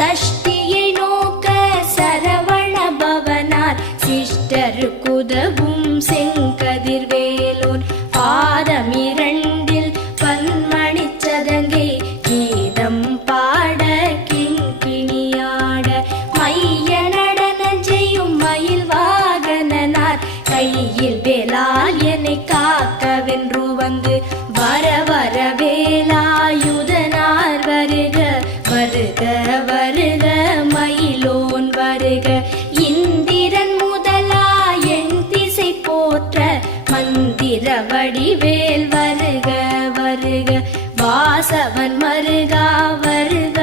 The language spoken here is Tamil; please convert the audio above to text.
சஷ்டியை நோக்க சரவண பவனார் சிஷ்டருக்குதவும் செங்கதிர்வேலோன் பாதமிரண்டில் பன்மணிச் சதங்கை கீதம் பாட கிண்கிணியாட மைய நடனம் செய்யும் மயில் வாகனனார் கையில் வேலால் என்னை காக்கவென்று வந்து வர வர வேலாயுதனார் வருக வருக வருக மயிலோன் வருக இந்திரன் முதலா என் திசை போற்ற மந்திர வடிவேல் வருக வருக வாசவன் மருகா வருக